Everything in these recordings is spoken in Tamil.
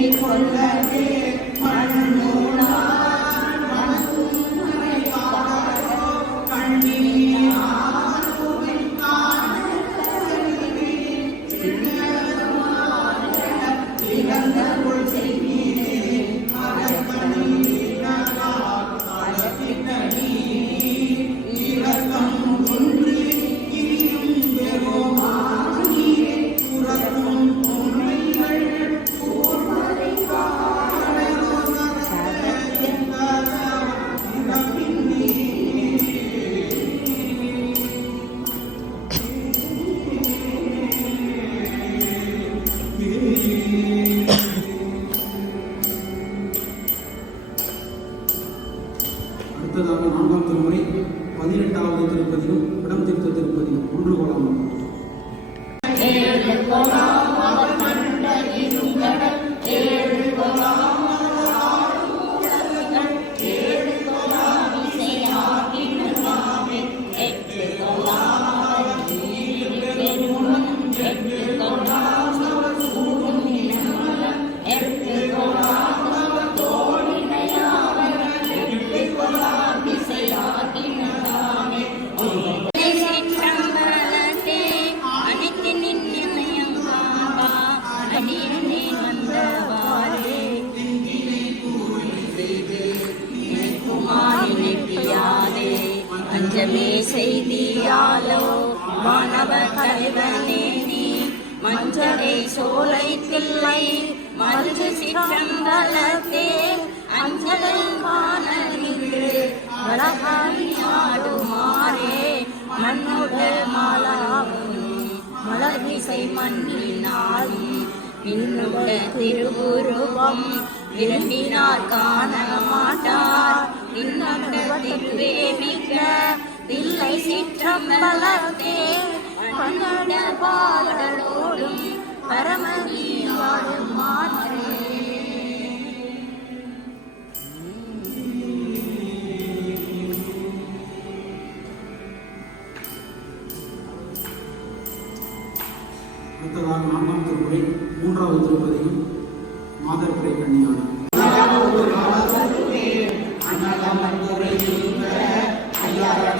มีคนแบบนี้ அடுத்ததாக நான்காம் திருமுறை பதினெட்டாவது திருப்பதியும் இடம் திருத்த திருப்பதியும் ஒன்று கொள்ளலாம் அஞ்சமே செய்தியாலோ மாணவ தலைவனே நீ மஞ்சளை சோலை தில்லை மருது சிற்றம்பலத்தே அஞ்சலை காணலிரு வளகாடியாடுமாறே மண்ணுடல் மாலாவும் மலர்விசை மண்ணினாலும் பின்னுள்ள திருவுருவம் விரும்பினார் காண மாட்டார் பின்னடத்திற்கே மிக்க தில்லை சிற்றம்பலத்தே பன்னட பாடலோடும் பரமதியாடும் மாற்றே. அடுத்ததாக நான்காம் திருமுறை மூன்றாவது திருப்பதியும்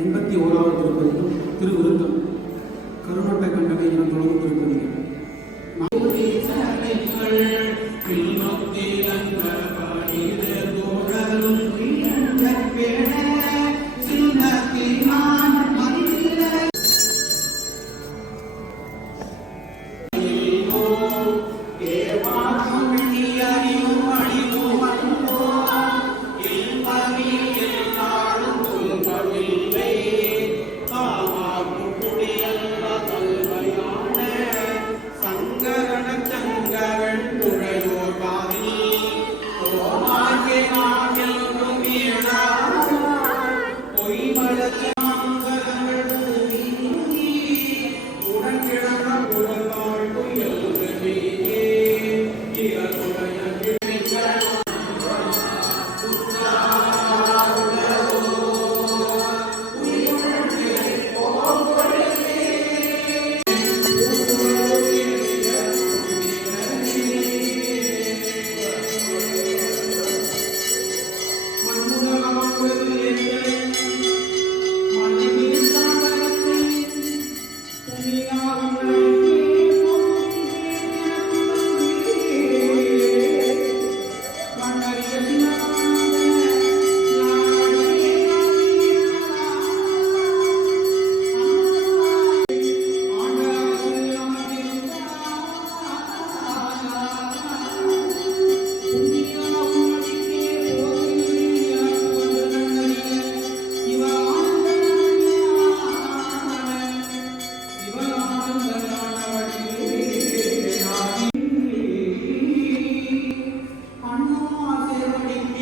எண்பத்தி ஓராவது திருப்பதியும் திருவிருத்தம். கருமட்ட கண்டனை என தொடங்கும்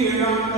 here.